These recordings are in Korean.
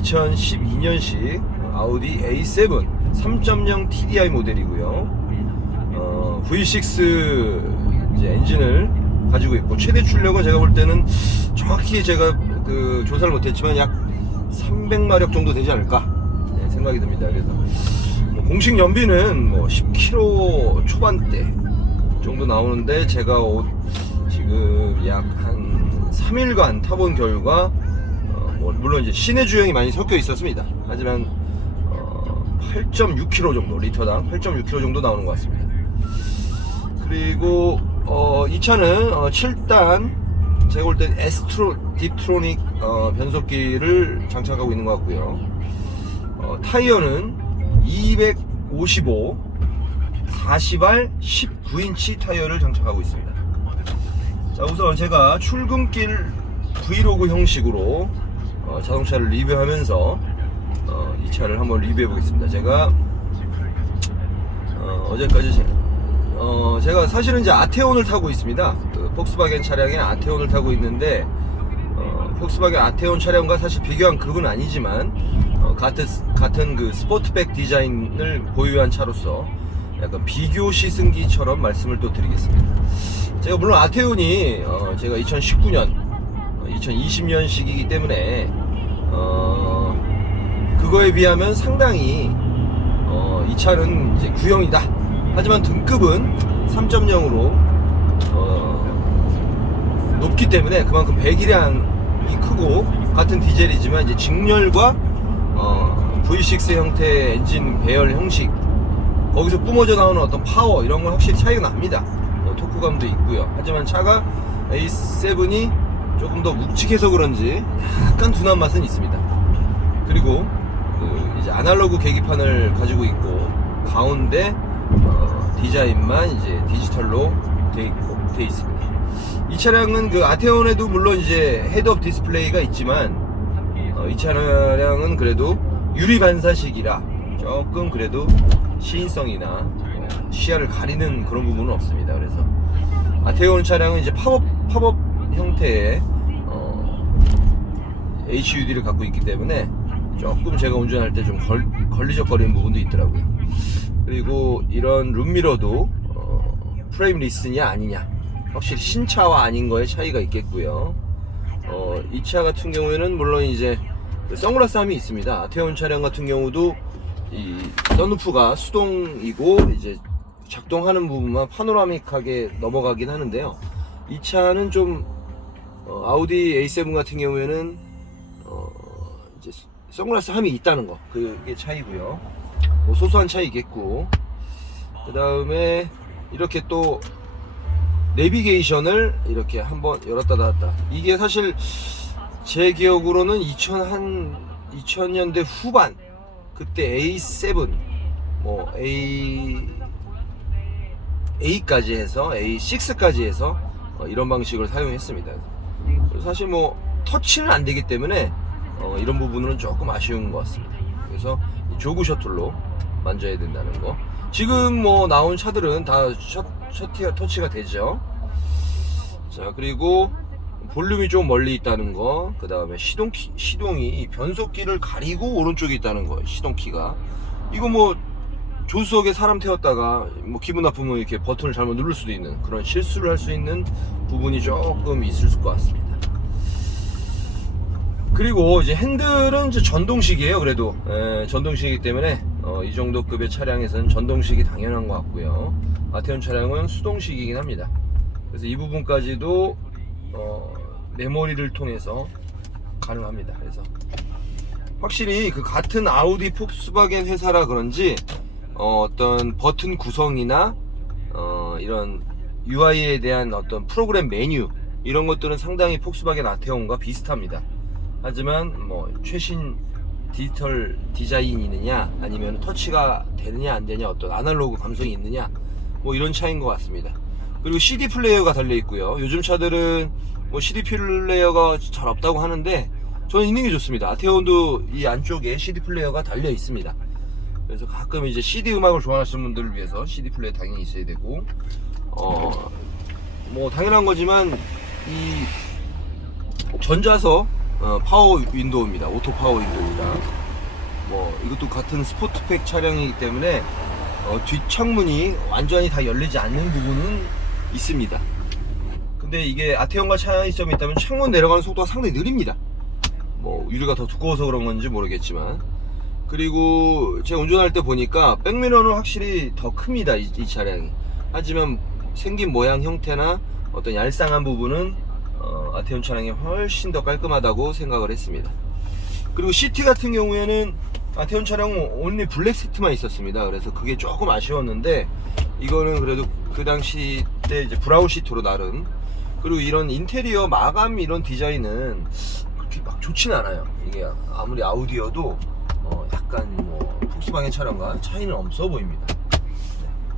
2012년식 아우디 A7 3.0 TDI 모델이고요. V6 이제 엔진을 가지고 있고, 최대 출력은 제가 볼 때는 정확히 제가 그 조사를 못했지만 약 300마력 정도 되지 않을까 생각이 듭니다. 그래서 뭐 공식 연비는 뭐 10km 초반대 정도 나오는데, 제가 지금 약 한 3일간 타본 결과 뭐 물론 이제 시내 주행이 많이 섞여 있었습니다. 하지만 8.6km 정도, 리터당 8.6km 정도 나오는 것 같습니다. 그리고 이 차는 7단 제가 볼 땐 딥트로닉 변속기를 장착하고 있는 것 같고요. 타이어는 255 40R 19인치 타이어를 장착하고 있습니다. 자, 우선 제가 출근길 브이로그 형식으로 자동차를 리뷰하면서 이 차를 한번 리뷰해 보겠습니다. 제가 어제까지 제가 사실은 이제 아테온을 타고 있습니다. 그 폭스바겐 차량인 아테온을 타고 있는데, 폭스바겐 아테온 차량과 사실 비교한 급은 아니지만 같은 그 스포트백 디자인을 보유한 차로서 약간 비교 시승기처럼 말씀을 또 드리겠습니다. 제가 물론 아테온이 제가 2019년 2020년식이기 때문에 그거에 비하면 상당히 이 차는 이제 구형이다. 하지만 등급은 3.0으로 높기 때문에 그만큼 배기량이 크고, 같은 디젤이지만 이제 직렬과 V6 형태의 엔진 배열 형식, 거기서 뿜어져 나오는 어떤 파워, 이런 건 확실히 차이가 납니다. 토크감도 있고요. 하지만 차가 A7이 조금 더 묵직해서 그런지 약간 둔한 맛은 있습니다. 그리고 이제 아날로그 계기판을 가지고 있고, 가운데 디자인만 이제 디지털로 돼 있습니다. 이 차량은 그 아테온에도 물론 이제 헤드업 디스플레이가 있지만 이 차량은 그래도 유리 반사식이라 조금 그래도 시인성이나 시야를 가리는 그런 부분은 없습니다. 그래서 아테온 차량은 이제 팝업 형태의 HUD를 갖고 있기 때문에 조금 제가 운전할 때 좀 걸리적거리는 부분도 있더라고요. 그리고 이런 룸미러도 프레임 리스냐 아니냐, 확실히 신차와 아닌 거에 차이가 있겠고요. 이 차 같은 경우에는 물론 이제 선글라스 함이 있습니다. 아테온 차량 같은 경우도 이 선루프가 수동이고 이제 작동하는 부분만 파노라믹하게 넘어가긴 하는데요. 이 차는 좀 아우디 A7 같은 경우에는 이제 선글라스 함이 있다는 거, 그게 차이고요. 뭐 소소한 차이겠고, 그 다음에 이렇게 또 내비게이션을 이렇게 한번 열었다 닫았다, 이게 사실 제 기억으로는 2000년대 후반 그때 A7 뭐 A까지 해서 A6까지 해서 이런 방식을 사용했습니다. 사실 뭐 터치는 안 되기 때문에 이런 부분은 조금 아쉬운 것 같습니다. 그래서 조그 셔틀로 만져야 된다는 거. 지금 뭐 나온 차들은 다 터치가 되죠. 자, 그리고 볼륨이 좀 멀리 있다는 거, 그 다음에 시동이 변속기를 가리고 오른쪽에 있다는 거, 시동키가. 이거 뭐 조수석에 사람 태웠다가 뭐 기분 나쁘면 이렇게 버튼을 잘못 누를 수도 있는 그런 실수를 할 수 있는 부분이 조금 있을 것 같습니다. 그리고 이제 핸들은 이제 전동식이에요. 그래도 전동식이기 때문에 이 정도 급의 차량에서는 전동식이 당연한 것 같고요. 아테온 차량은 수동식이긴 합니다. 그래서 이 부분까지도 메모리를 통해서 가능합니다. 그래서 확실히 그 같은 아우디 폭스바겐 회사라 그런지 어떤 버튼 구성이나 이런 UI에 대한 어떤 프로그램 메뉴, 이런 것들은 상당히 폭스바겐 아테온과 비슷합니다. 하지만 뭐 최신 디지털 디자인이느냐, 아니면 터치가 되느냐 안 되냐, 어떤 아날로그 감성이 있느냐, 뭐 이런 차이인 것 같습니다. 그리고 CD 플레이어가 달려 있고요. 요즘 차들은 뭐 CD 플레이어가 잘 없다고 하는데 저는 있는 게 좋습니다. 아테온도 이 안쪽에 CD 플레이어가 달려 있습니다. 그래서 가끔 이제 CD 음악을 좋아하시는 분들을 위해서 CD 플레이어 당연히 있어야 되고, 뭐 당연한 거지만 이 전자석 파워 윈도우입니다. 오토 파워 윈도우입니다. 뭐 이것도 같은 스포트팩 차량이기 때문에 뒷창문이 완전히 다 열리지 않는 부분은 있습니다. 근데 이게 아테온과 차이점이 있다면 창문 내려가는 속도가 상당히 느립니다. 뭐 유리가 더 두꺼워서 그런 건지 모르겠지만, 그리고 제가 운전할 때 보니까 백미러는 확실히 더 큽니다, 이 차량이. 하지만 생긴 모양 형태나 어떤 얄쌍한 부분은 아테온 차량이 훨씬 더 깔끔하다고 생각을 했습니다. 그리고 시트 같은 경우에는 아테온 차량은 온리 블랙 시트만 있었습니다. 그래서 그게 조금 아쉬웠는데, 이거는 그래도 그 당시 때 이제 브라운 시트로 나름. 그리고 이런 인테리어 마감 이런 디자인은 그렇게 막 좋진 않아요. 이게 아무리 아우디여도 약간 뭐 폭스바겐 차량과 차이는 없어 보입니다.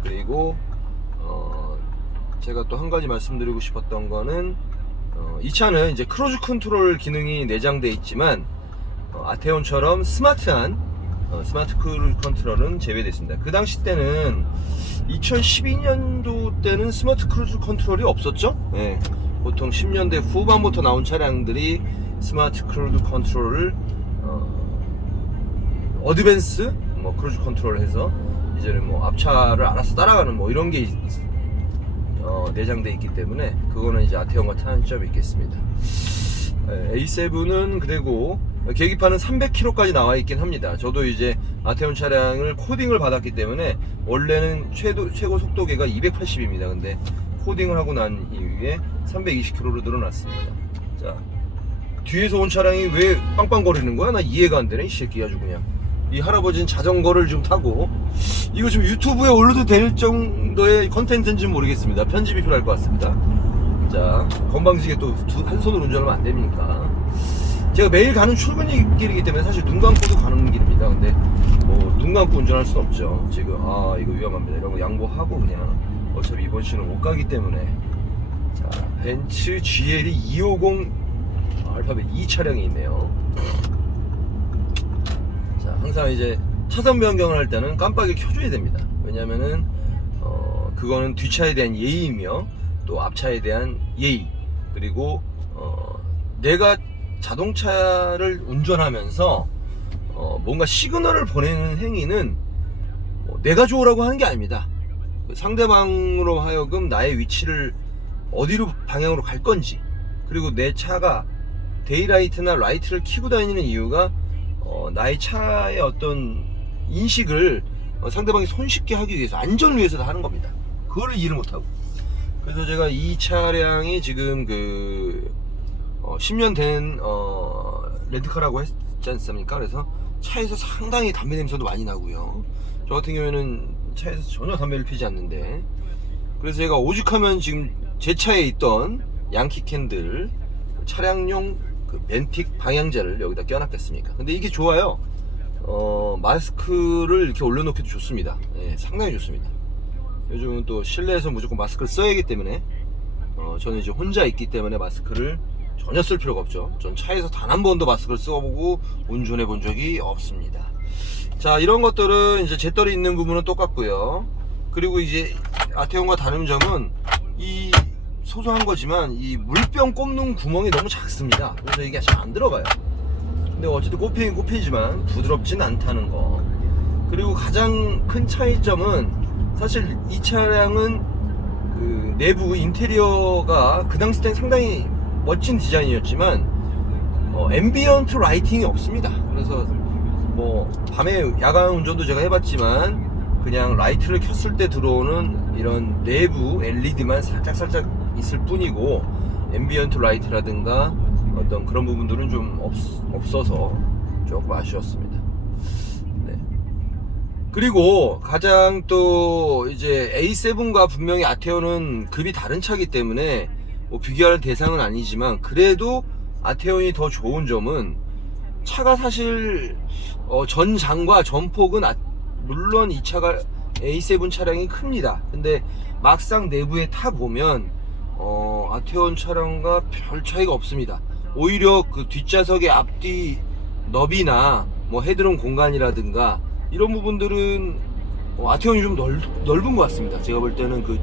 그리고 제가 또 한 가지 말씀드리고 싶었던 거는, 이 차는 이제 크루즈 컨트롤 기능이 내장되어 있지만 아테온처럼 스마트한 스마트 크루즈 컨트롤은 제외되어 있습니다. 그 당시 때는 2012년도 때는 스마트 크루즈 컨트롤이 없었죠. 네, 보통 10년대 후반부터 나온 차량들이 스마트 크루즈 컨트롤을 어드밴스 뭐 크루즈 컨트롤 해서 이제는 뭐 앞차를 알아서 따라가는 뭐 이런 게 내장되어 있기 때문에 그거는 이제 아테온과 차이점이 있겠습니다. A7은 그리고 계기판은 300km까지 나와 있긴 합니다. 저도 이제 아테온 차량을 코딩을 받았기 때문에 원래는 최고 속도계가 280입니다. 근데 코딩을 하고 난 이후에 320km로 늘어났습니다. 자, 뒤에서 온 차량이 왜 빵빵거리는 거야? 나 이해가 안 되네, 이 새끼. 아주 그냥 이 할아버지는 자전거를 좀 타고, 이거 좀 유튜브에 올려도 될 정도의 컨텐츠인지는 모르겠습니다. 편집이 필요할 것 같습니다. 자, 건방지게 또 한 손으로 운전하면 안 됩니까? 제가 매일 가는 출근길이기 때문에 사실 눈 감고도 가는 길입니다. 근데 뭐 눈 감고 운전할 순 없죠. 지금 이거 위험합니다. 이런 거 양보하고 그냥 어차피 이번 시는 못 가기 때문에. 자, 벤츠 GLE 250 알파벳 2 차량이 있네요. 자, 항상 이제 차선 변경을 할 때는 깜빡이 켜줘야 됩니다. 왜냐면은 그거는 뒷차에 대한 예의이며 또 앞차에 대한 예의, 그리고 내가 자동차를 운전하면서 뭔가 시그널을 보내는 행위는 내가 좋으라고 하는 게 아닙니다. 상대방으로 하여금 나의 위치를 어디로 방향으로 갈 건지, 그리고 내 차가 데이라이트나 라이트를 켜고 다니는 이유가 나의 차의 어떤 인식을 상대방이 손쉽게 하기 위해서, 안전을 위해서 하는 겁니다. 그거를 이해를 못하고. 그래서 제가 이 차량이 지금 10년 된 렌트카라고 했지 않습니까? 그래서 차에서 상당히 담배 냄새도 많이 나고요. 저 같은 경우에는 차에서 전혀 담배를 피지 않는데, 그래서 제가 오죽하면 지금 제 차에 있던 양키 캔들 차량용 멘틱 방향제를 여기다 껴놨겠습니까? 근데 이게 좋아요. 마스크를 이렇게 올려놓기도 좋습니다. 예, 상당히 좋습니다. 요즘은 또 실내에서 무조건 마스크를 써야 하기 때문에 저는 이제 혼자 있기 때문에 마스크를 전혀 쓸 필요가 없죠. 전 차에서 단 한 번도 마스크를 써보고 운전해 본 적이 없습니다. 자, 이런 것들은 이제 재떨이 있는 부분은 똑같고요. 그리고 이제 아테온과 다른 점은 이 소소한 거지만 이 물병 꼽는 구멍이 너무 작습니다. 그래서 이게 잘 안 들어가요. 근데 어쨌든 꼽히긴 꼽히지만 부드럽진 않다는 거. 그리고 가장 큰 차이점은, 사실 이 차량은 그 내부 인테리어가 그 당시 땐 상당히 멋진 디자인이었지만 앰비언트 라이팅이 없습니다. 그래서 뭐 밤에 야간 운전도 제가 해봤지만 그냥 라이트를 켰을 때 들어오는 이런 내부 LED만 살짝 있을 뿐이고, 앰비언트 라이트라든가 어떤 그런 부분들은 좀 없어서 조금 아쉬웠습니다. 네. 그리고 가장 또 이제 A7과 분명히 아테온은 급이 다른 차기 때문에 뭐 비교할 대상은 아니지만, 그래도 아테온이 더 좋은 점은 차가 사실 전장과 전폭은 물론 이 차가 A7 차량이 큽니다. 근데 막상 내부에 타보면 아테온 차량과 별 차이가 없습니다. 오히려 그 뒷좌석의 앞뒤 너비나 뭐 헤드룸 공간이라든가 이런 부분들은 아테온이 좀 넓은 것 같습니다. 제가 볼 때는 그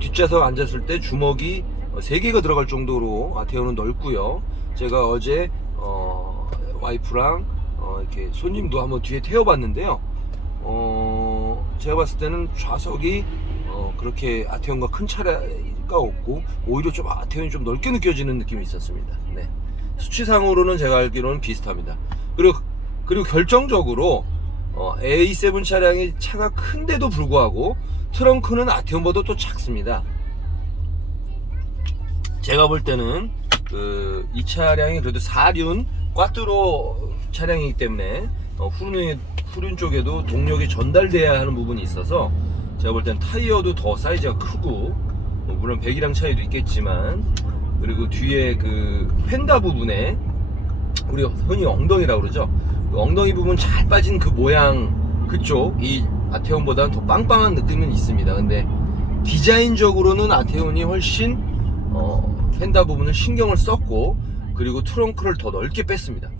뒷좌석 앉았을 때 주먹이 3개가 들어갈 정도로 아테온은 넓고요. 제가 어제 와이프랑 이렇게 손님도 한번 뒤에 태워봤는데요. 제가 봤을 때는 좌석이 그렇게 아테온과 큰 차이가 없고 오히려 좀 아테온이 좀 넓게 느껴지는 느낌이 있었습니다. 네. 수치상으로는 제가 알기로는 비슷합니다. 그리고 결정적으로 A7 차량이 차가 큰데도 불구하고 트렁크는 아테온보다 또 작습니다. 제가 볼 때는 이 차량이 그래도 4륜 꽈뚜로 차량이기 때문에 후륜 쪽에도 동력이 전달돼야 하는 부분이 있어서 제가 볼 때는 타이어도 더 사이즈가 크고 물론 배기량 차이도 있겠지만 그리고 뒤에 그 휀다 부분에 우리 흔히 엉덩이라고 그러죠. 그 엉덩이 부분 잘 빠진 그 모양 그쪽 이 아테온보다는 더 빵빵한 느낌은 있습니다. 근데 디자인적으로는 아테온이 훨씬 휀다 부분은 신경을 썼고 그리고 트렁크를 더 넓게 뺐습니다.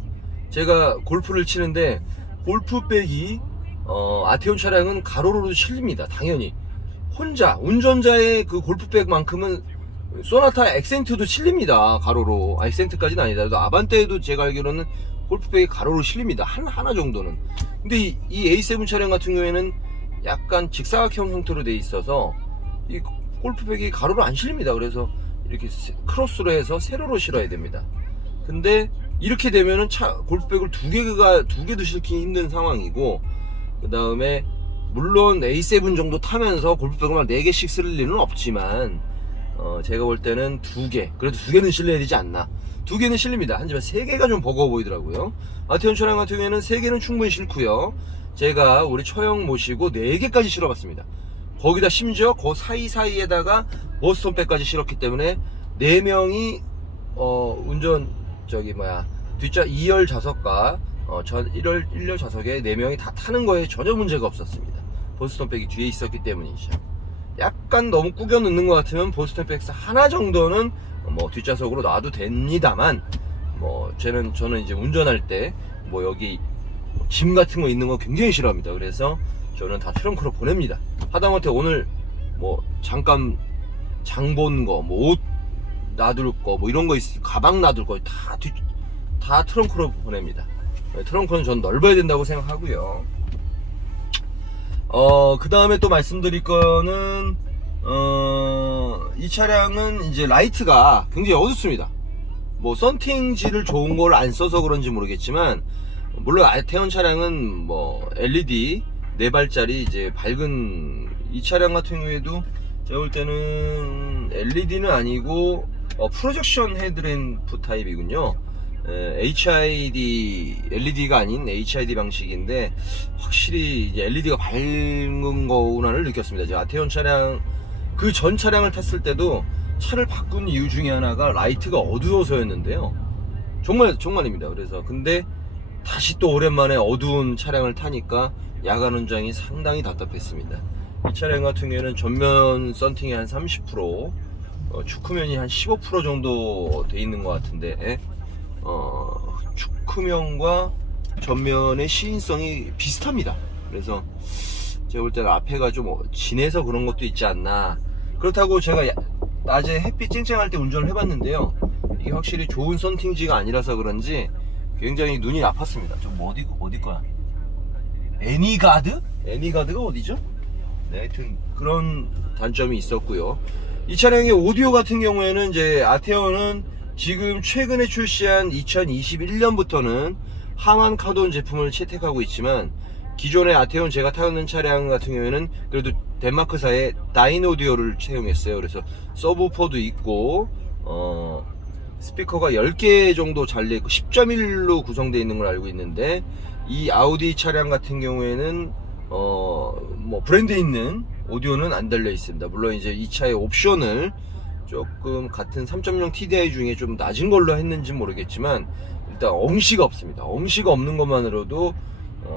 제가 골프를 치는데 골프백이 아테온 차량은 가로로도 실립니다. 당연히 혼자 운전자의 그 골프백만큼은 소나타 액센트도 실립니다. 가로로. 액센트까지는 아니더라도 아반떼에도 제가 알기로는 골프백이 가로로 실립니다. 하나 정도는. 근데 이 A7 차량 같은 경우에는 약간 직사각형 형태로 돼 있어서 이 골프백이 가로로 안 실립니다. 그래서 이렇게 크로스로 해서 세로로 실어야 됩니다. 근데 이렇게 되면은 골프백을 두 개도 실기 힘든 상황이고, 그 다음에 물론 A7 정도 타면서 골프백을 막 4개씩 쓸 일은 없지만 제가 볼 때는 그래도 2개는 실려야 되지 않나. 2개는 실립니다. 하지만 3개가 좀 버거워 보이더라고요. 아테온 차량 같은 경우에는 3개는 충분히 싫고요. 제가 우리 처형 모시고 4개까지 실어봤습니다. 거기다 심지어 그 사이사이에다가 보스턴백까지 실었기 때문에 4명이 뒷좌 2열 좌석과 전 1열 좌석에 4명이 다 타는 거에 전혀 문제가 없었습니다. 보스턴백이 뒤에 있었기 때문이죠. 약간 너무 구겨 넣는 것 같으면 보스턴백 하나 정도는 뒷좌석으로 놔도 됩니다만 저는 이제 운전할 때 여기 짐 같은 거 있는 거 굉장히 싫어합니다. 그래서 저는 다 트렁크로 보냅니다. 하다못해 오늘 잠깐 장 본 거, 옷 놔둘 거, 이런 거 가방 놔둘 거 다 트렁크로 보냅니다. 트렁크는 전 넓어야 된다고 생각하고요. 그 다음에 또 말씀드릴 거는 이 차량은 이제 라이트가 굉장히 어둡습니다. 썬팅지를 좋은 걸 안 써서 그런지 모르겠지만 물론 아테온 차량은 LED 4발짜리 이제 밝은 이 차량 같은 경우에도 제가 볼 때는 LED는 아니고 프로젝션 헤드램프 타입이군요. LED가 아닌 HID 방식인데 확실히 이제 LED가 밝은 거구나를 느꼈습니다. 제가 아테온 차량 그 전 차량을 탔을 때도 차를 바꾼 이유 중에 하나가 라이트가 어두워서였는데요. 정말입니다. 그래서 근데 다시 또 오랜만에 어두운 차량을 타니까 야간 운전이 상당히 답답했습니다. 이 차량 같은 경우에는 전면 썬팅이 한 30%, 축후면이 한 15% 정도 돼 있는 것 같은데 축후면과 전면의 시인성이 비슷합니다. 그래서 제가 볼 때는 앞에가 좀 진해서 그런 것도 있지 않나. 그렇다고 제가 낮에 햇빛 쨍쨍할 때 운전을 해봤는데요, 이게 확실히 좋은 썬팅지가 아니라서 그런지 굉장히 눈이 아팠습니다. 좀 어디 거야? 애니가드가 어디죠? 네, 하여튼 그런 단점이 있었고요. 이 차량의 오디오 같은 경우에는 이제 아테온은 지금 최근에 출시한 2021년부터는 항한 카돈 제품을 채택하고 있지만 기존의 아테온 제가 타는 차량 같은 경우에는 그래도 덴마크사의 다인오디오를 채용했어요. 그래서 서브우퍼도 있고 스피커가 10개 정도 잘려있고 10.1로 구성되어 있는 걸 알고 있는데, 이 아우디 차량 같은 경우에는 브랜드 있는 오디오는 안 달려 있습니다. 물론 이제 이 차의 옵션을 조금 같은 3.0 TDI 중에 좀 낮은 걸로 했는지 모르겠지만 일단 엉시가 없습니다. 엉시가 없는 것만으로도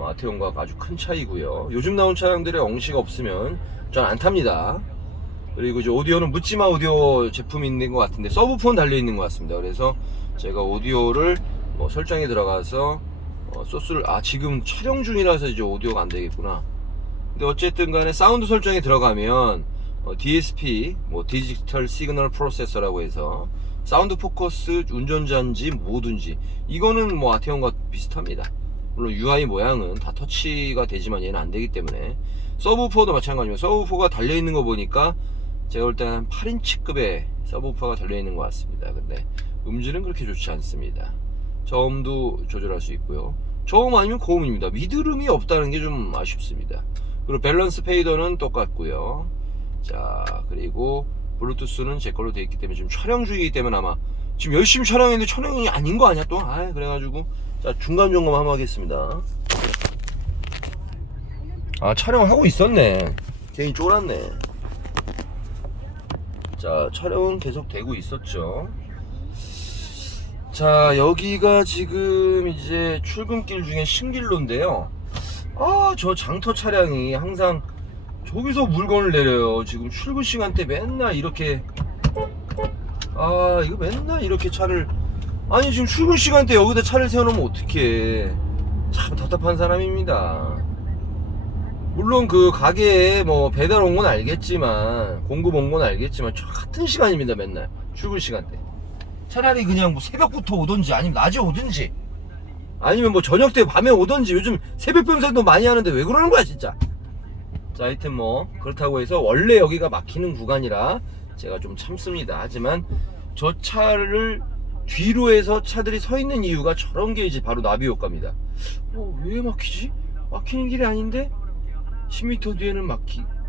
아테온과 아주 큰 차이고요. 요즘 나온 차량들의 엉시가 없으면 전 안 탑니다. 그리고 이제 오디오는 묻지마 오디오 제품이 있는 것 같은데 서브폰 달려 있는 것 같습니다. 그래서 제가 오디오를 설정에 들어가서 소스를 지금 촬영 중이라서 이제 오디오가 안 되겠구나. 근데 어쨌든 간에 사운드 설정에 들어가면 DSP 디지털 시그널 프로세서라고 해서 사운드 포커스 운전자인지 뭐든지 이거는 뭐 아테온과 비슷합니다. 물론 UI 모양은 다 터치가 되지만 얘는 안 되기 때문에. 서브우퍼도 마찬가지고 서브우퍼가 달려있는 거 보니까 제가 볼 때는 한 8인치급의 서브우퍼가 달려있는 것 같습니다. 근데 음질은 그렇게 좋지 않습니다. 저음도 조절할 수 있고요. 저음 아니면 고음입니다. 미드룸이 없다는 게 좀 아쉽습니다. 그리고 밸런스 페이더는 똑같고요. 자, 그리고 블루투스는 제 걸로 되어 있기 때문에 지금 촬영 중이기 때문에 아마 지금 열심히 촬영했는데 촬영이 아닌 거 아니야 또? 그래가지고 자, 중간 점검 한번 하겠습니다. 촬영하고 있었네. 괜히 쫄았네. 자, 촬영은 계속 되고 있었죠. 자, 여기가 지금 이제 출근길 중에 신길로인데요. 저 장터 차량이 항상 저기서 물건을 내려요. 지금 출근 시간대 맨날 이렇게 이거 맨날 이렇게 차를 아니 지금 출근 시간대 여기다 차를 세워놓으면 어떡해. 참 답답한 사람입니다. 물론 그 가게에 뭐 배달 온 건 알겠지만 공급 온 건 알겠지만 같은 시간입니다. 맨날 출근 시간대. 차라리 그냥 뭐 새벽부터 오든지 아니면 낮에 오든지 아니면 뭐 저녁 때 밤에 오든지. 요즘 새벽 병사도 많이 하는데 왜 그러는 거야 진짜. 자, 하여튼 뭐 그렇다고 해서 원래 여기가 막히는 구간이라 제가 좀 참습니다. 하지만 저 차를 뒤로 해서 차들이 서 있는 이유가 저런 게 이제 바로 나비 효과입니다. 왜 막히지? 막히는 길이 아닌데 10m 뒤에는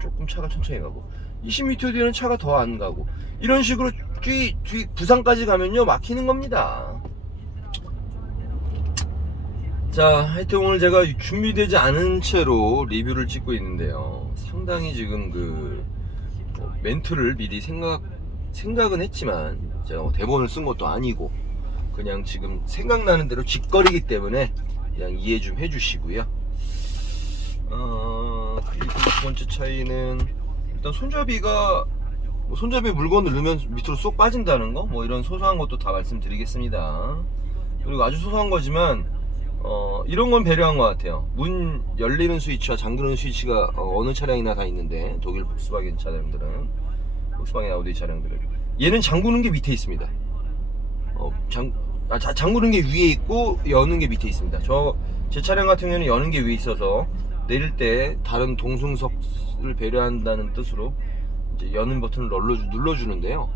조금 차가 천천히 가고 20m 뒤에는 차가 더 안 가고 이런 식으로 뒤 부산까지 가면요 막히는 겁니다. 자, 하여튼 오늘 제가 준비되지 않은 채로 리뷰를 찍고 있는데요. 상당히 지금 멘트를 미리 생각은 했지만 제가 대본을 쓴 것도 아니고 그냥 지금 생각나는 대로 짓거리기 때문에 그냥 이해 좀 해주시고요. 그리고 두 번째 차이는 일단 손잡이가 손잡이 물건을 넣으면 밑으로 쏙 빠진다는 거 이런 소소한 것도 다 말씀드리겠습니다. 그리고 아주 소소한 거지만 이런 건 배려한 것 같아요. 문 열리는 스위치와 잠그는 스위치가 어느 차량이나 다 있는데 독일 폭스바겐 차량들은 폭스바겐 아우디 차량들은 얘는 잠그는 게 밑에 있습니다. 잠그는 게 위에 있고 여는 게 밑에 있습니다. 제 차량 같은 경우는 여는 게 위에 있어서 내릴 때 다른 동승석을 배려한다는 뜻으로 이제 여는 버튼을 눌러주는데요.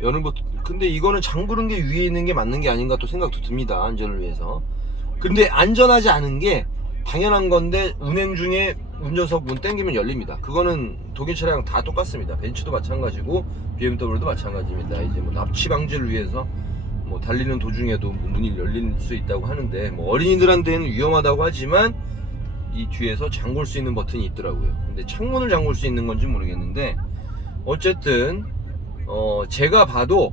여는 버튼. 근데 이거는 잠그는 게 위에 있는 게 맞는 게 아닌가 또 생각도 듭니다. 안전을 위해서. 근데 안전하지 않은 게 당연한 건데 운행 중에 운전석 문 땡기면 열립니다. 그거는 독일 차량 다 똑같습니다. 벤츠도 마찬가지고 BMW도 마찬가지입니다. 이제 뭐 납치 방지를 위해서 뭐 달리는 도중에도 문이 열릴 수 있다고 하는데 뭐 어린이들한테는 위험하다고 하지만 이 뒤에서 잠글 수 있는 버튼이 있더라고요. 근데 창문을 잠글 수 있는 건지 모르겠는데 어쨌든 제가 봐도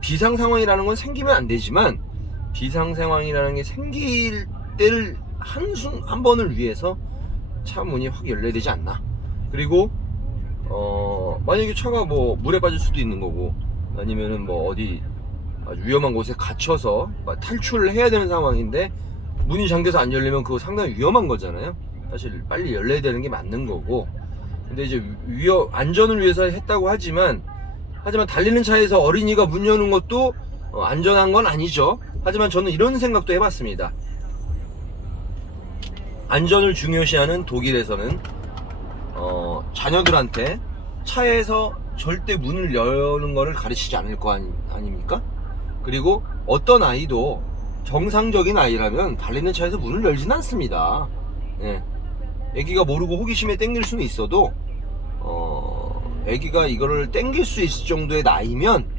비상 상황이라는 건 생기면 안 되지만 비상 상황이라는 게 생길 때를 한 번을 위해서 차 문이 확 열려야 되지 않나. 그리고 만약에 차가 뭐 물에 빠질 수도 있는 거고 아니면은 뭐 어디 아주 위험한 곳에 갇혀서 탈출을 해야 되는 상황인데 문이 잠겨서 안 열리면 그거 상당히 위험한 거잖아요. 사실 빨리 열려야 되는 게 맞는 거고. 근데 이제 안전을 위해서 했다고 하지만 달리는 차에서 어린이가 문 여는 것도 안전한 건 아니죠. 하지만 저는 이런 생각도 해봤습니다. 안전을 중요시하는 독일에서는 자녀들한테 차에서 절대 문을 여는 거를 가르치지 않을 거 아닙니까? 그리고 어떤 아이도 정상적인 아이라면 달리는 차에서 문을 열지는 않습니다. 예. 애기가 모르고 호기심에 땡길 수는 있어도 애기가 이거를 땡길 수 있을 정도의 나이면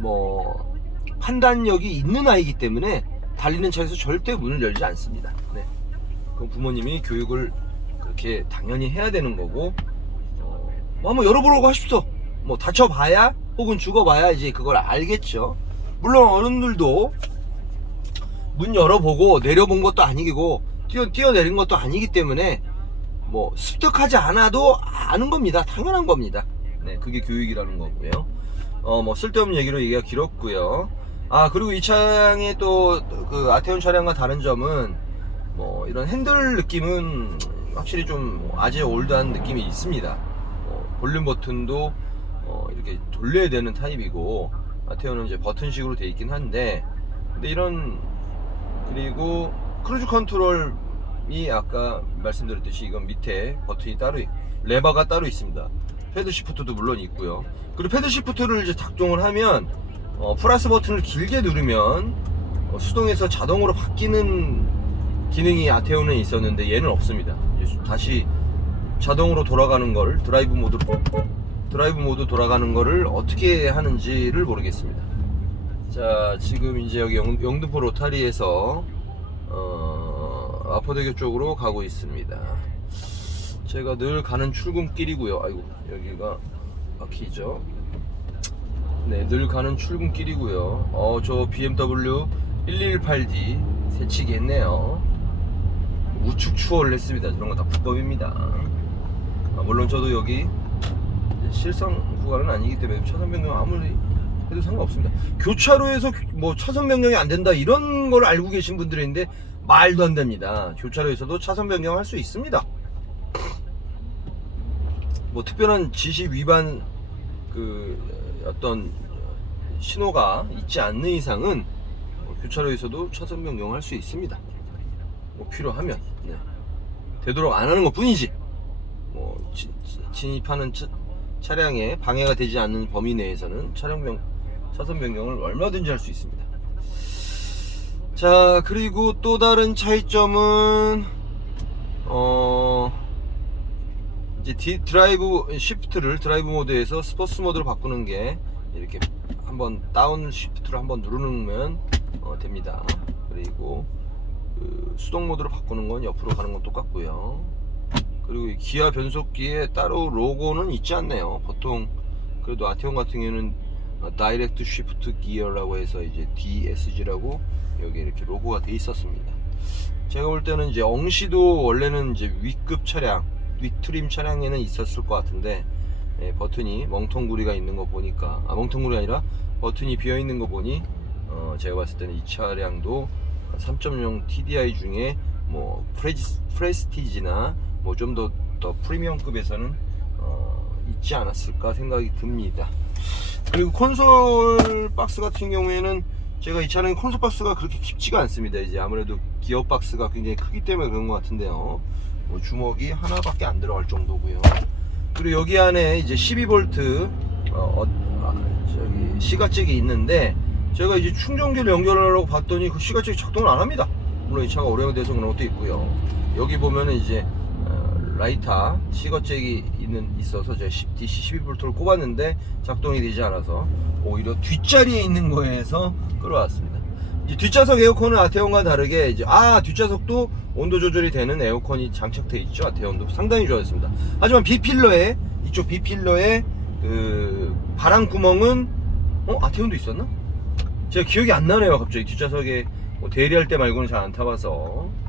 뭐 판단력이 있는 아이기 때문에 달리는 차에서 절대 문을 열지 않습니다. 네. 그럼 부모님이 교육을 그렇게 당연히 해야 되는 거고 한번 열어보려고 하십시오. 뭐 다쳐봐야 혹은 죽어봐야 이제 그걸 알겠죠. 물론 어른들도 문 열어보고 내려본 것도 아니고 뛰어내린 것도 아니기 때문에 뭐 습득하지 않아도 아는 겁니다. 당연한 겁니다. 네, 그게 교육이라는 거고요. 뭐 쓸데없는 얘기가 길었고요. 그리고 이 차량의 또 그 아테온 차량과 다른 점은 뭐 이런 핸들 느낌은 확실히 좀 아재 올드한 느낌이 있습니다. 볼륨 버튼도 이렇게 돌려야 되는 타입이고, 아테오는 이제 버튼식으로 되어 있긴 한데, 근데 그리고 크루즈 컨트롤이 아까 말씀드렸듯이 이건 밑에 버튼이 레버가 따로 있습니다. 패드 시프트도 물론 있고요. 그리고 패드 시프트를 이제 작동을 하면 플러스 버튼을 길게 누르면 수동에서 자동으로 바뀌는 기능이 아테오는 있었는데 얘는 없습니다. 다시 자동으로 돌아가는 걸 드라이브 모드 돌아가는 거를 어떻게 하는지를 모르겠습니다. 자, 지금 이제 여기 영등포 로타리에서 마포대교 쪽으로 가고 있습니다. 제가 늘 가는 출근길이고요. 아이고, 여기가 막히죠. 네, 늘 가는 출근길이고요. 저 BMW 118D 새치기 했네요. 우측 추월을 했습니다. 저런 거 다 불법입니다. 물론 저도 여기 실선 구간은 아니기 때문에 차선 변경 아무리 해도 상관없습니다. 교차로에서 뭐 차선 변경이 안 된다 이런 걸 알고 계신 분들이 있는데 말도 안 됩니다. 교차로에서도 차선 변경할 수 있습니다. 뭐 특별한 지시 위반 어떤 신호가 있지 않는 이상은 교차로에서도 차선 변경할 수 있습니다. 뭐 필요하면. 네. 되도록 안 하는 것 뿐이지 뭐 진입하는 차량에 방해가 되지 않는 범위 내에서는 차선 변경을 얼마든지 할 수 있습니다. 자, 그리고 또 다른 차이점은 이제 드라이브 모드에서 스포츠 모드로 바꾸는 게 이렇게 한번 다운 시프트를 한번 누르면 됩니다. 그리고 수동 모드로 바꾸는 건 옆으로 가는 건 똑같고요. 그리고 이 기아 변속기에 따로 로고는 있지 않네요. 보통 그래도 아테온 같은 경우는 다이렉트 쉬프트 기어라고 해서 이제 DSG라고 여기 이렇게 로고가 돼 있었습니다. 제가 볼 때는 이제 엉시도 원래는 이제 위급 차량, 위트림 차량에는 있었을 것 같은데 버튼이 멍텅구리가 있는 거 보니까 멍텅구리가 아니라 버튼이 비어 있는 거 보니 제가 봤을 때는 이 차량도 3.0 TDI 중에 뭐 프레스티지나 뭐 좀 더 프리미엄급에서는 있지 않았을까 생각이 듭니다. 그리고 콘솔 박스 같은 경우에는 제가 이 차량의 콘솔 박스가 그렇게 깊지가 않습니다. 이제 아무래도 기어 박스가 굉장히 크기 때문에 그런 것 같은데요. 뭐 주먹이 하나밖에 안 들어갈 정도고요. 그리고 여기 안에 이제 12V 저기 시가잭이 있는데 제가 이제 충전기를 연결하려고 봤더니 그 시가잭이 작동을 안 합니다. 물론 이 차가 오래돼서 그런 것도 있고요. 여기 보면은 이제 라이터 시거잭이 있어서 제가 DC 12V를 꼽았는데 작동이 되지 않아서 오히려 뒷자리에 있는 거에서 끌어왔습니다. 이제 뒷좌석 에어컨은 아테온과 다르게 이제 뒷좌석도 온도 조절이 되는 에어컨이 장착되어 있죠. 아테온도 상당히 좋았습니다. 하지만 이쪽 B필러에 그 바람 구멍은 아테온도 있었나? 제가 기억이 안 나네요. 갑자기 뒷좌석에 대리할 때 말고는 잘 안 타봐서.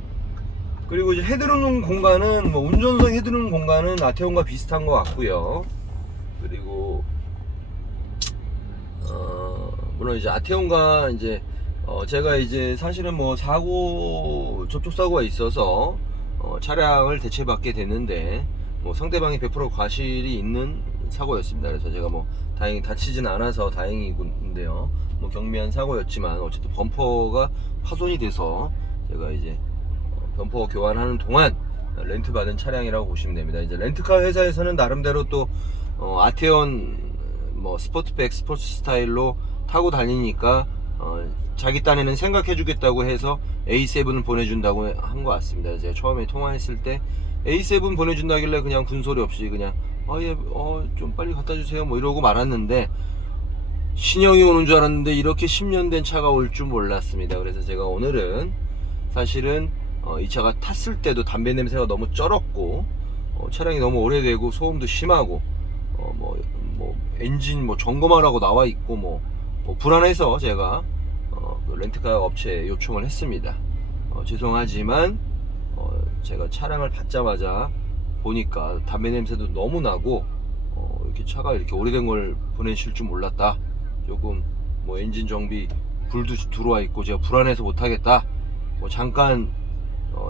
그리고 이제 헤드룸 공간은 운전석 헤드룸 공간은 아테온과 비슷한 것 같고요. 그리고 물론 이제 아테온과 이제 제가 이제 사실은 뭐 접촉 사고가 있어서 차량을 대체받게 됐는데 뭐 상대방이 100% 과실이 있는 사고였습니다. 그래서 제가 뭐 다행히 다치진 않아서 다행이군데요. 뭐 경미한 사고였지만 어쨌든 범퍼가 파손이 돼서 제가 이제 범퍼 교환하는 동안 렌트 받은 차량이라고 보시면 됩니다. 이제 렌트카 회사에서는 나름대로 또 아테온 뭐 스포츠백 스포츠 스타일로 타고 다니니까 자기 딴에는 생각해 주겠다고 해서 A7을 보내준다고 한 것 같습니다. 제가 처음에 통화했을 때 A7 보내준다길래 그냥 군소리 없이 그냥 좀 빨리 갖다 주세요 뭐 이러고 말았는데 신형이 오는 줄 알았는데 이렇게 10년 된 차가 올 줄 몰랐습니다. 그래서 제가 오늘은 사실은 이 차가 탔을 때도 담배 냄새가 너무 쩔었고 차량이 너무 오래되고 소음도 심하고 엔진 점검하라고 나와 있고 뭐 불안해서 제가 그 렌트카 업체에 요청을 했습니다. 죄송하지만 제가 차량을 받자마자 보니까 담배 냄새도 너무 나고 이렇게 차가 이렇게 오래된 걸 보내실 줄 몰랐다. 조금 엔진 정비 불도 들어와 있고 제가 불안해서 못하겠다. 잠깐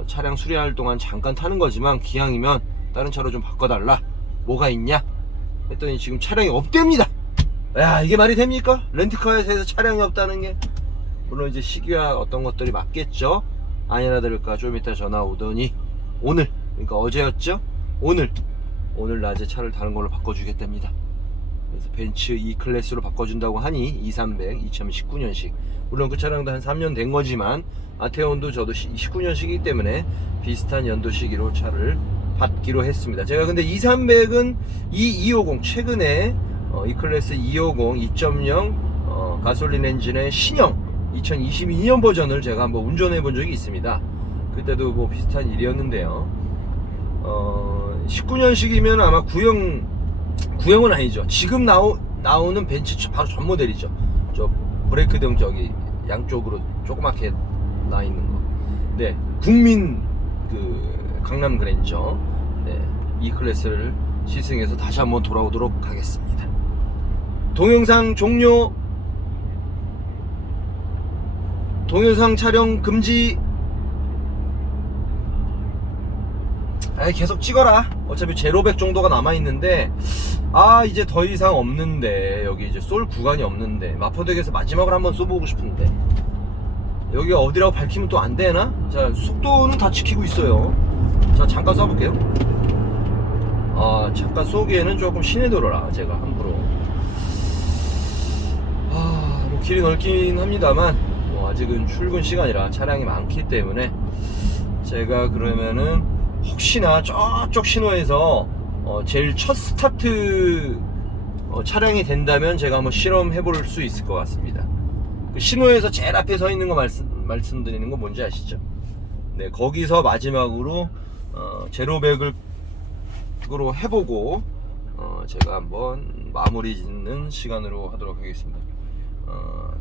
차량 수리할 동안 잠깐 타는 거지만 기왕이면 다른 차로 좀 바꿔달라. 뭐가 있냐? 했더니 지금 차량이 없답니다. 야, 이게 말이 됩니까? 렌트카에서 차량이 없다는 게. 물론 이제 시기와 어떤 것들이 맞겠죠. 아니라 들을까 좀 이따 전화 오더니 오늘, 그러니까 어제였죠. 오늘 낮에 차를 다른 걸로 바꿔주겠답니다. 그래서 벤츠 E 클래스로 바꿔준다고 하니 2300 2019년식. 물론 그 차량도 한 3년 된 거지만 아테온도 저도 19년식이기 때문에 비슷한 연도 시기로 차를 받기로 했습니다. 제가 근데 2300은 E250 최근에 E 클래스 250 2.0 가솔린 엔진의 신형 2022년 버전을 제가 한번 운전해 본 적이 있습니다. 그때도 뭐 비슷한 일이었는데요. 19년식이면 아마 구형은 아니죠. 지금 나오는 벤츠 바로 전 모델이죠. 저 브레이크등 저기 양쪽으로 조그맣게 나 있는 거. 네, 국민 그 강남 그랜저. 네, E 클래스를 시승해서 다시 한번 돌아오도록 하겠습니다. 동영상 종료. 동영상 촬영 금지. 계속 찍어라. 어차피 제로백 정도가 남아있는데 이제 더 이상 없는데, 여기 이제 쏠 구간이 없는데, 마포대교에서 마지막으로 한번 쏘보고 싶은데 여기가 어디라고 밝히면 또 안 되나? 자, 속도는 다 지키고 있어요. 자, 잠깐 쏴볼게요. 잠깐 쏘기에는 조금 시내도로라 제가 함부로. 뭐 길이 넓긴 합니다만 아직은 출근 시간이라 차량이 많기 때문에 제가 그러면은 혹시나 저쪽 신호에서 제일 첫 스타트 차량이 된다면 제가 한번 실험해 볼 수 있을 것 같습니다. 그 신호에서 제일 앞에 서 있는 거 말씀드리는 거 뭔지 아시죠? 네, 거기서 마지막으로 제로백으로 해보고 제가 한번 마무리 짓는 시간으로 하도록 하겠습니다.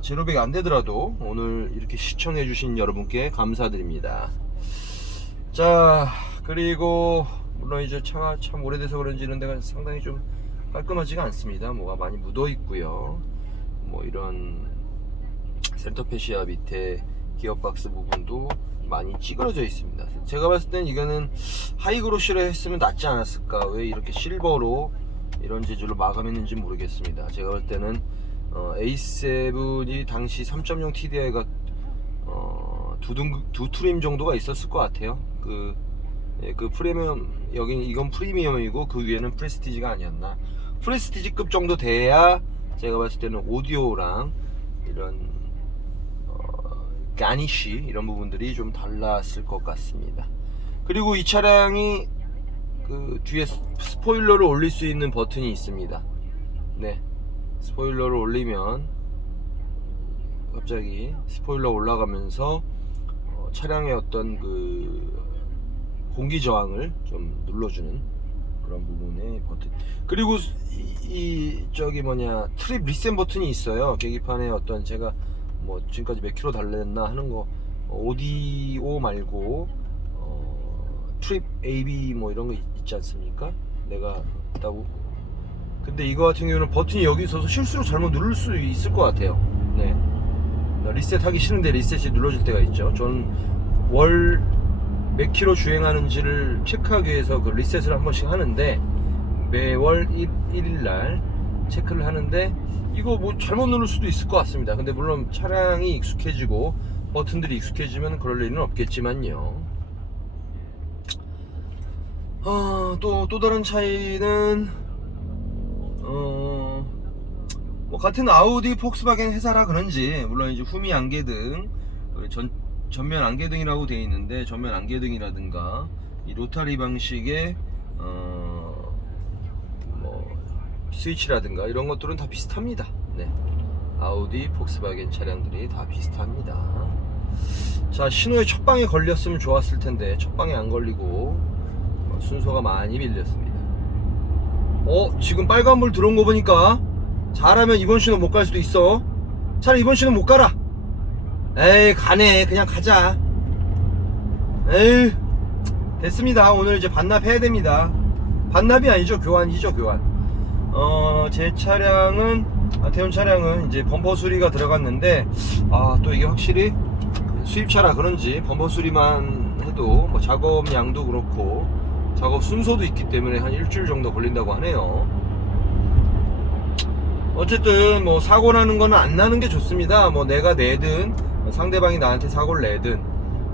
제로백이 안 되더라도 오늘 이렇게 시청해 주신 여러분께 감사드립니다. 자, 그리고 물론 이제 차가 참 오래돼서 그런지 이런 데가 상당히 좀 깔끔하지가 않습니다. 뭐가 많이 묻어 있고요. 뭐 이런 센터페시아 밑에 기어박스 부분도 많이 찌그러져 있습니다. 제가 봤을 땐 이거는 하이그로시로 했으면 낫지 않았을까. 왜 이렇게 실버로 이런 재질로 마감했는지 모르겠습니다. 제가 볼 때는 A7이 당시 3.0 TDI가 두 트림 정도가 있었을 것 같아요. 그 프리미엄, 이건 프리미엄이고 그 위에는 프레스티지가 아니었나. 프레스티지급 정도 돼야 제가 봤을 때는 오디오랑 이런 가니쉬 이런 부분들이 좀 달랐을 것 같습니다. 그리고 이 차량이 그 뒤에 스포일러를 올릴 수 있는 버튼이 있습니다. 네, 스포일러를 올리면 갑자기 스포일러 올라가면서 차량의 어떤 그 공기 저항을 좀 눌러주는 그런 부분의 버튼. 그리고 저기 트립 리셋 버튼이 있어요. 계기판에 어떤 제가 뭐 지금까지 몇 킬로 달렸나 하는 거 오디오 말고 트립 AB 뭐 이런 거 있지 않습니까? 내가 있다고. 근데 이거 같은 경우는 버튼이 여기 있어서 실수로 잘못 누를 수 있을 것 같아요. 네, 리셋 하기 싫은데 리셋이 눌러질 때가 있죠. 저는 월 몇 킬로 주행하는지를 체크하기 위해서 그 리셋을 한 번씩 하는데 매월 1일날 체크를 하는데 이거 뭐 잘못 누를 수도 있을 것 같습니다. 근데 물론 차량이 익숙해지고 버튼들이 익숙해지면 그럴 일은 없겠지만요. 또 다른 차이는 뭐 같은 아우디 폭스바겐 회사라 그런지 물론 이제 후미 안개등, 전면 안개등이라고 되어 있는데 전면 안개등이라든가 이 로타리 방식의 뭐 스위치라든가 이런 것들은 다 비슷합니다. 네, 아우디 폭스바겐 차량들이 다 비슷합니다. 자, 신호에 첫 방에 걸렸으면 좋았을 텐데 첫 방에 안 걸리고 순서가 많이 밀렸습니다. 지금 빨간불 들어온 거 보니까 잘하면 이번 신호 못 갈 수도 있어. 차라리 이번 신호 못 가라. 에이, 가네. 그냥 가자. 에이, 됐습니다. 오늘 이제 반납해야 됩니다. 반납이 아니죠, 교환이죠, 교환. 제 차량은 아테온 차량은 이제 범퍼 수리가 들어갔는데 또 이게 확실히 수입차라 그런지 범퍼 수리만 해도 뭐 작업 양도 그렇고 작업 순서도 있기 때문에 한 일주일 정도 걸린다고 하네요. 어쨌든 뭐 사고 나는 거는 안 나는 게 좋습니다. 뭐 내가 내든 상대방이 나한테 사고를 내든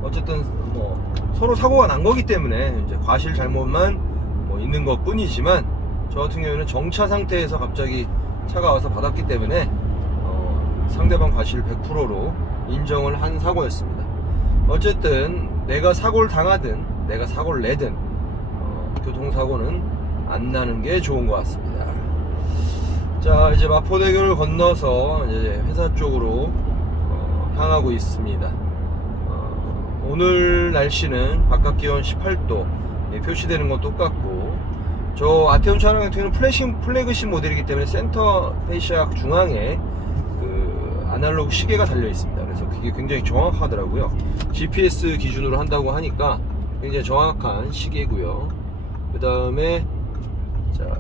어쨌든 뭐 서로 사고가 난 거기 때문에 이제 과실 잘못만 뭐 있는 것 뿐이지만, 저 같은 경우에는 정차 상태에서 갑자기 차가 와서 받았기 때문에 상대방 과실 100%로 인정을 한 사고였습니다. 어쨌든 내가 사고를 당하든 내가 사고를 내든 교통사고는 안 나는 게 좋은 것 같습니다. 자, 이제 마포대교를 건너서 이제 회사 쪽으로 향하고 있습니다. 오늘 날씨는 바깥 기온 18도, 표시되는 건 똑같고, 저 아테온 차량 같은 경우는 플래그십 모델이기 때문에 센터 페시아 중앙에 그 아날로그 시계가 달려 있습니다. 그래서 그게 굉장히 정확하더라고요. GPS 기준으로 한다고 하니까 굉장히 정확한 시계고요. 그 다음에 자,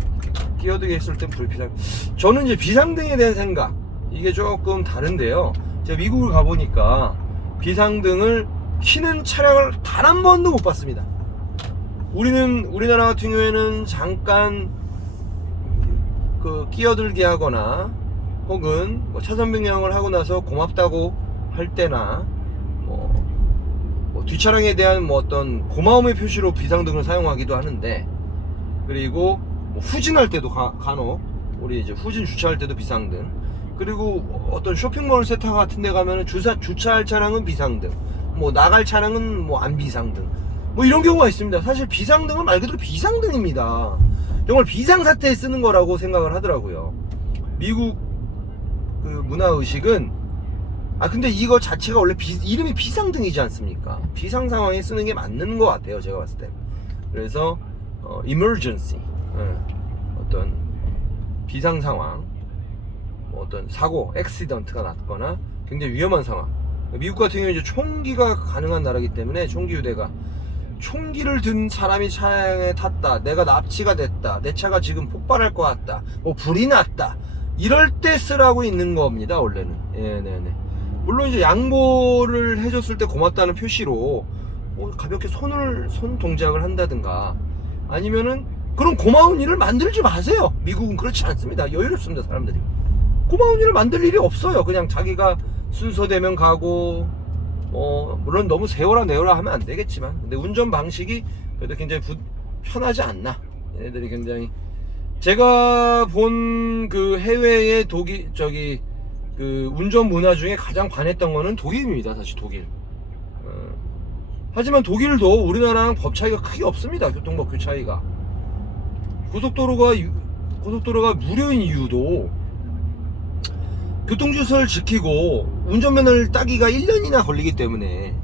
끼어들게 했을 땐 불비상. 저는 이제 비상등에 대한 생각, 이게 조금 다른데요. 제가 미국을 가보니까 비상등을 켜는 차량을 단 한 번도 못 봤습니다. 우리나라 같은 경우에는 잠깐 그 끼어들게 하거나 혹은 뭐 차선 변경을 하고 나서 고맙다고 할 때나 뭐 뒷차량에 대한 뭐 어떤 고마움의 표시로 비상등을 사용하기도 하는데, 그리고 뭐 후진할 때도 간혹 우리 이제 후진 주차할 때도 비상등, 그리고 어떤 쇼핑몰 세타 같은 데 가면은 주차할 차량은 비상등, 뭐 나갈 차량은 뭐 안 비상등, 뭐 이런 경우가 있습니다. 사실 비상등은 말 그대로 비상등입니다. 정말 비상사태에 쓰는 거라고 생각을 하더라고요. 미국 그 문화의식은 근데 이거 자체가 원래 이름이 비상등이지 않습니까? 비상 상황에 쓰는 게 맞는 것 같아요, 제가 봤을 때. 그래서 emergency, 어떤 비상 상황, 뭐 어떤 사고, 액시던트가 났거나 굉장히 위험한 상황. 미국 같은 경우는 이제 총기가 가능한 나라이기 때문에 총기 휴대가, 총기를 든 사람이 차량에 탔다, 내가 납치가 됐다, 내 차가 지금 폭발할 것 같다, 뭐 불이 났다, 이럴 때 쓰라고 있는 겁니다, 원래는. 네네. 물론 이제 양보를 해줬을 때 고맙다는 표시로 뭐 가볍게 손 동작을 한다든가, 아니면은 그런 고마운 일을 만들지 마세요. 미국은 그렇지 않습니다. 여유롭습니다, 사람들이. 고마운 일을 만들 일이 없어요. 그냥 자기가 순서되면 가고, 물론 너무 세워라 내워라 하면 안 되겠지만, 근데 운전 방식이 그래도 굉장히 편하지 않나. 얘네들이 굉장히, 제가 본 그 해외의 그 운전 문화 중에 가장 반했던 거는 독일입니다. 사실 독일. 하지만 독일도 우리나라랑 법 차이가 크게 없습니다. 교통법규 차이가. 고속도로가 무료인 이유도 교통질서를 지키고 운전면허를 따기가 1년이나 걸리기 때문에,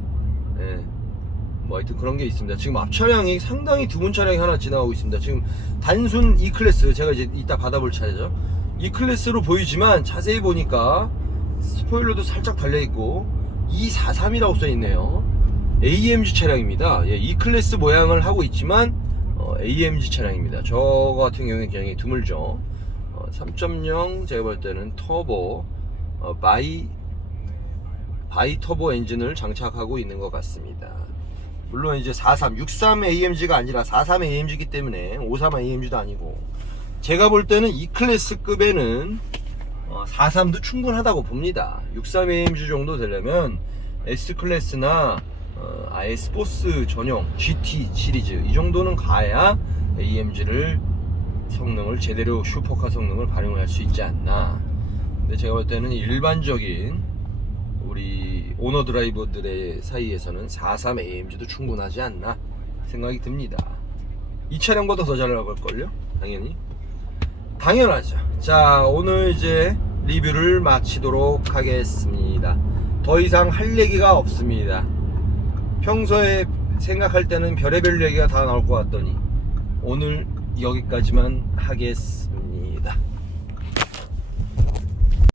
뭐 하여튼 그런 게 있습니다. 지금 앞차량이 상당히 드문 차량이 하나 지나가고 있습니다. 지금 단순 E클래스, 제가 이제 이따 받아볼 차죠. E클래스로 보이지만 자세히 보니까 스포일러도 살짝 달려있고 243이라고 써있네요. AMG 차량입니다. E클래스 모양을 하고 있지만 AMG 차량입니다. 저 같은 경우는 굉장히 드물죠. 3.0 제가 볼 때는 터보 바이 터보 엔진을 장착하고 있는 것 같습니다. 물론 이제 63 AMG가 아니라 43 AMG이기 때문에 53 AMG도 아니고, 제가 볼 때는 E클래스급에는 43도 충분하다고 봅니다. 63 AMG 정도 되려면 S클래스나 아예 스포츠 전용 GT 시리즈 이 정도는 가야 AMG를 성능을 제대로, 슈퍼카 성능을 발휘할 수 있지 않나. 근데 제가 볼 때는 일반적인 우리 오너 드라이버들의 사이에서는 43 AMG도 충분하지 않나 생각이 듭니다. 이 차량보다 더 잘 나갈걸요? 당연하죠. 자, 오늘 이제 리뷰를 마치도록 하겠습니다. 더 이상 할 얘기가 없습니다. 평소에 생각할 때는 별의별 얘기가 다 나올 것 같더니 오늘 여기까지만 하겠습니다.